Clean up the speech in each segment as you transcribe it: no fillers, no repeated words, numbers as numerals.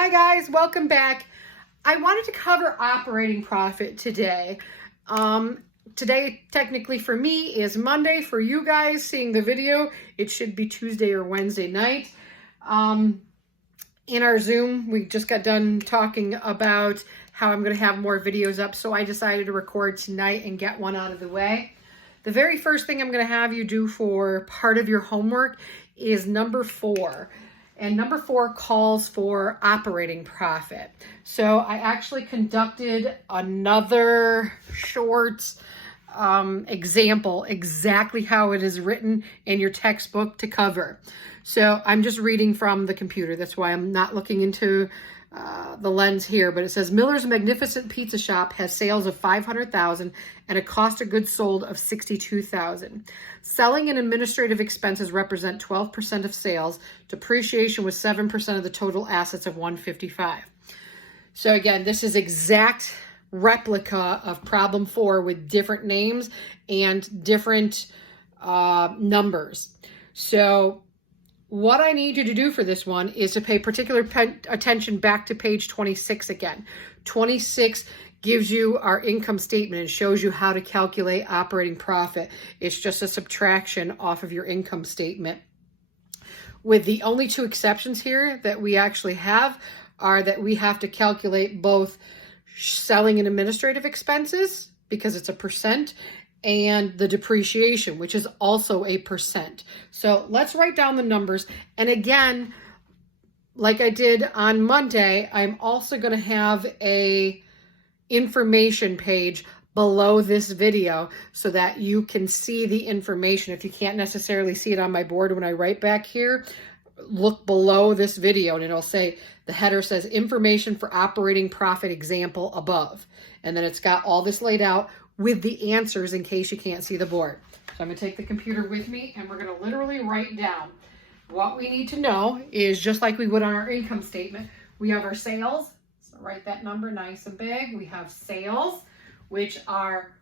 Hi guys, welcome back. I wanted to cover operating profit today. Today, technically for me, is Monday. For you guys seeing the video, it should be Tuesday or Wednesday night. In our Zoom, we just got done talking about how I'm going to have more videos up, so I decided to record tonight and get one out of the way. The very first thing I'm going to have you do for part of your homework is number 4. And number 4 calls for operating profit. So I actually conducted another short example, exactly how it is written in your textbook to cover. So I'm just reading from the computer. That's why I'm not looking into the lens here, but it says Miller's Magnificent Pizza Shop has sales of $500,000 and a cost of goods sold of $62,000. Selling and administrative expenses represent 12% of sales. Depreciation was 7% of the total assets of $155,000. So again, this is exact replica of problem 4 with different names and different numbers. So what I need you to do for this one is to pay particular attention back to page 26 again. 26 gives you our income statement and shows you how to calculate operating profit. It's just a subtraction off of your income statement. With the only 2 exceptions here that we actually have are that we have to calculate both selling and administrative expenses because it's a percent, and the depreciation, which is also a percent. So let's write down the numbers. And again, like I did on Monday, I'm also going to have a information page below this video so that you can see the information. If you can't necessarily see it on my board when I write back here, look below this video and it'll say, the header says information for operating profit example above. And then it's got all this laid out with the answers in case you can't see the board. So I'm going to take the computer with me and we're going to literally write down. What we need to know is just like we would on our income statement, we have our sales. So write that number nice and big. We have sales, which are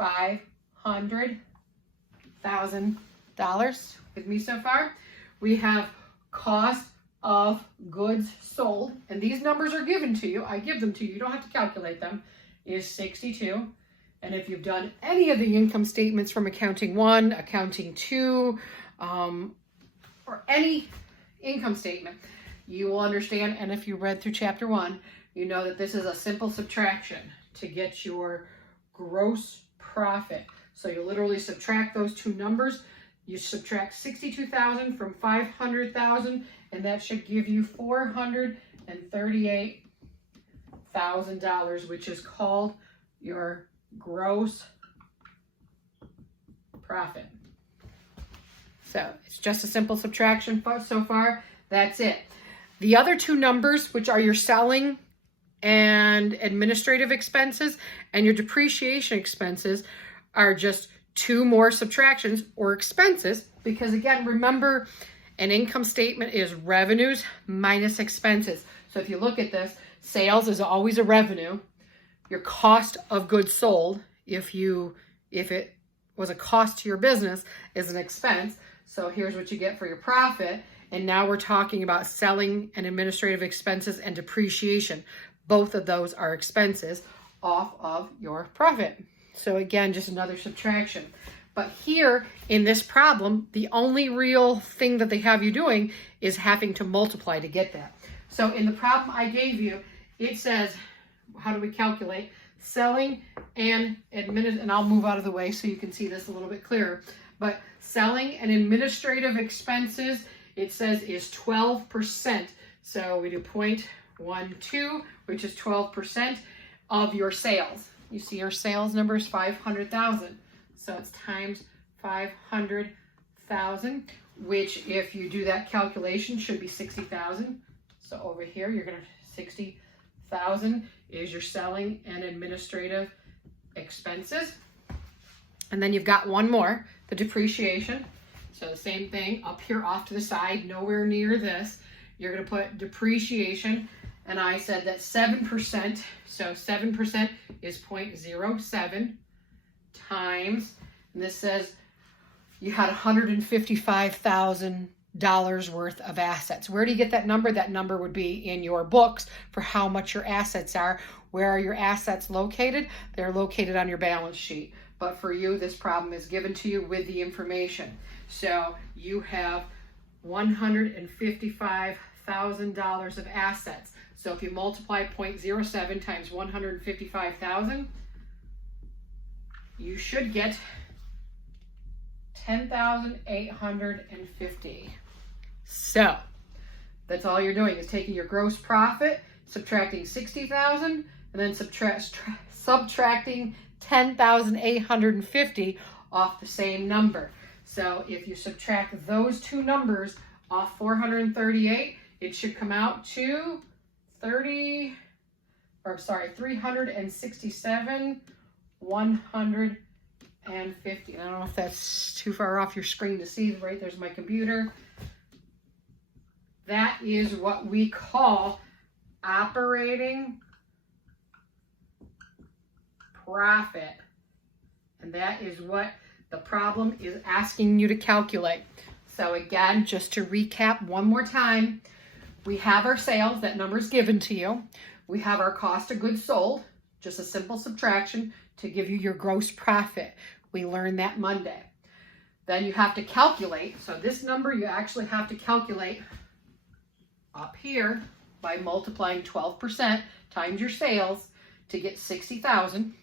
$500,000 with me so far. We have cost of goods sold, and these numbers are given to you. I give them to you. You don't have to calculate them. Is 62. And if you've done any of the income statements from accounting 1, accounting 2, or any income statement, you will understand. And if you read through chapter 1, you know that this is a simple subtraction to get your gross profit. So you literally subtract those 2 numbers. You subtract 62,000 from 500,000, and that should give you $438,000, which is called your gross profit. So it's just a simple subtraction so far. That's it. The other 2 numbers, which are your selling and administrative expenses and your depreciation expenses, are just 2 more subtractions or expenses, because again, remember, an income statement is revenues minus expenses. So if you look at this, sales is always a revenue. Your cost of goods sold, if it was a cost to your business, is an expense. So here's what you get for your profit. And now we're talking about selling and administrative expenses and depreciation. Both of those are expenses off of your profit. So again, just another subtraction. But here in this problem, the only real thing that they have you doing is having to multiply to get that. So in the problem I gave you, it says, how do we calculate selling and and I'll move out of the way so you can see this a little bit clearer. But selling and administrative expenses, it says, is 12%. So we do 0.12, which is 12% of your sales. You see our sales number is 500,000. So it's times 500,000, which if you do that calculation should be 60,000. So over here, you're going to 60,000 is your selling and administrative expenses. And then you've got one more, the depreciation. So the same thing up here off to the side, nowhere near this. You're going to put depreciation. And I said that 7%, so 7% is 0.07 times, and this says you had $155,000 worth of assets. Where do you get that number? That number would be in your books for how much your assets are. Where are your assets located? They're located on your balance sheet. But for you, this problem is given to you with the information. So you have $155,000 of assets. So if you multiply 0.07 times 155,000, you should get 10,850. So that's all you're doing is taking your gross profit, subtracting 60,000, and then subtracting 10,850 off the same number. So if you subtract those two numbers off 438, it should come out to 367,150. I don't know if that's too far off your screen to see. Right there's my computer. That is what we call operating profit. And that is what the problem is asking you to calculate. So again, just to recap one more time, we have our sales, that number is given to you. We have our cost of goods sold, just a simple subtraction to give you your gross profit. We learned that Monday. Then you have to calculate. So this number you actually have to calculate up here by multiplying 12% times your sales to get 60,000.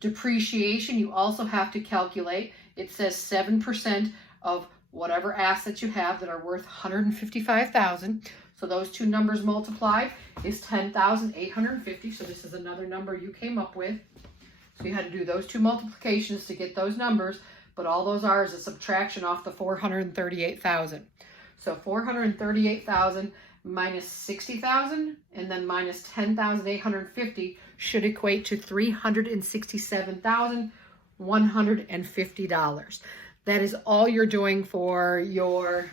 Depreciation you also have to calculate. It says 7% of whatever assets you have that are worth 155,000. So those two numbers multiplied is 10,850. So this is another number you came up with. So you had to do those two multiplications to get those numbers, but all those are is a subtraction off the 438,000. So 438,000 minus 60,000 and then minus 10,850 should equate to $367,150. That is all you're doing for your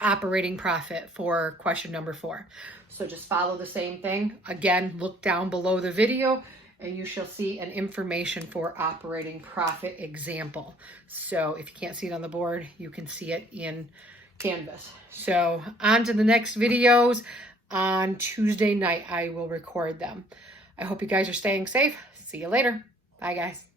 operating profit for question number 4. So just follow the same thing. Again, look down below the video and you shall see an information for operating profit example. So if you can't see it on the board, you can see it in Canvas. So on to the next videos. On Tuesday night, I will record them. I hope you guys are staying safe. See you later. Bye, guys.